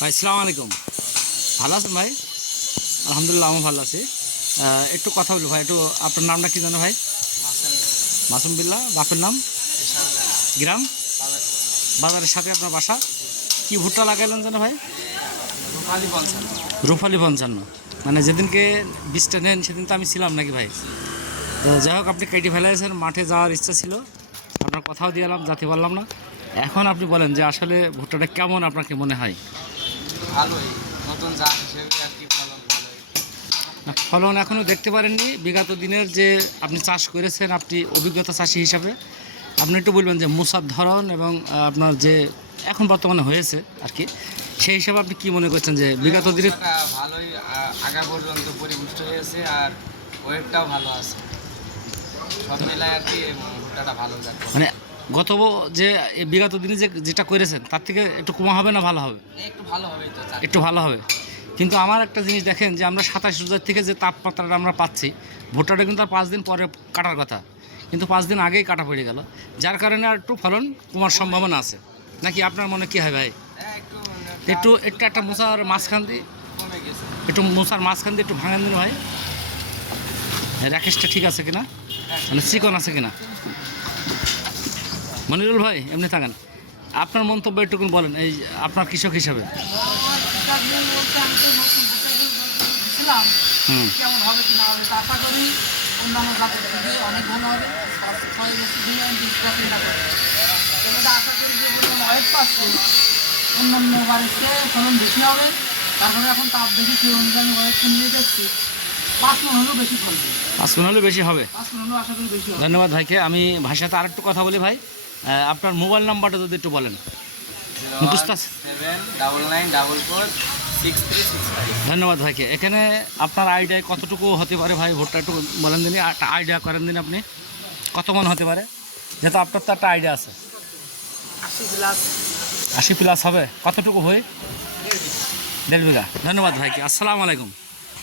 ভাই সালাম আলাইকুম। ভালো আছেন ভাই? আলহামদুলিল্লাহ আমি ভালো আছি। একটু কথা বলব ভাই একটু আপনার নামটা কি জানো ভাই? মাসুম বিল্লাহ বাপের নাম? গ্রাম? বাজারের সাথে আপনার বাসা? কি ভুট্টা লাগাইলেন জানো ভাই? রূপালি পঞ্চান্ন। মানে যেদিনকে বীজটা নেন সেদিন তো আমি ছিলাম নাকি ভাই? যাই হোক আপনি কেটে ফেলেছেন মাঠে যাওয়ার ইচ্ছা ছিল। আপনার কথাও দিয়ে এলাম যাতে পারলাম না। এখন আপনি বলেন যে আসলে ভুট্টাটা কেমন আপনাকে মনে হয়? ভালোই। নতুন জাত হিসেবে আর কি ফলন ভালোই। ফলন এখনও দেখতে পারেননি। বিগত দিনের যে আপনি চাষ করেছেন আপনি অভিজ্ঞতা চাষি হিসাবে আপনি একটু বলবেন যে মূসার ধরন এবং আপনার যে এখন বর্তমানে হয়েছে আর কি সেই হিসাবে আপনি কি মনে করছেন যে বিগত দিনের ভালোই আগা পর্যন্ত পরিপুষ্ট হয়েছে আর ওয়েটটাও ভালো আছে। সব মিলায় আর কি ভুট্টাটা ভালো জাত। মানে গত যে বিগত দিনে যে যেটা করেছেন তার থেকে একটু কমা হবে না ভালো হবে? একটু ভালো হবে একটু ভালো হবে। কিন্তু আমার একটা জিনিস দেখেন যে আমরা সাতাশ রোজার থেকে যে তাপমাত্রাটা আমরা পাচ্ছি ভুট্টাটা কিন্তু আর পাঁচ দিন পরে কাটার কথা। কিন্তু পাঁচ দিন আগেই কাটা পড়ে গেল। যার কারণে আর একটু ফলন কমার সম্ভাবনা আছে। নাকি আপনার মনে কি হয় ভাই? হ্যাঁ, একটু একটু একটু মশার মাঝখান দিয়ে একটু মশার মাঝখান দিয়ে একটু ভাঙান দিন ভাই। র্যাকেশটা ঠিক আছে কিনা? মানে চিকন আছে কিনা? মনিরুল ভাই এমনি থাকেন। আপনার মন্তব্য একটুকুন বলেন এই আপনার কৃষক হিসাবে। কেমন হবে কি না হবে আশা করি অন্যান্য জাতের থেকে অনেক ভালো হবে। ছয়- ছয় বছর দিয়ে আমি বীজটা চিন্তা করি তবে আশা করি যে পরিমাণ ওয়েট পাচ্ছে অন্যান্য বারের ফলন বেশি হবে। তারপরে এখন তাপ দেখি সেই অনুযায়ী আমি নিয়ে ধন্যবাদ ভাইকে। আমি ভাষাতে আরেকটু কথা বলি ভাই। আপনার মোবাইল নাম্বারটা যদি একটু বলেন। Seven double nine double four six three six five. ধন্যবাদ ভাইকে। এখানে আপনার আইডিয়ায় কতটুকু হতে পারে ভাই? ভোটটা একটু বলেন দিন। একটা আইডিয়া করেন দিন আপনি। কত মন হতে পারে? যেহেতু আপনার তো একটা আইডিয়া আছে। আশি প্লাস হবে। কতটুকু হয়? দেড় বিঘা। ধন্যবাদ ভাইকে। আসসালামু আলাইকুম।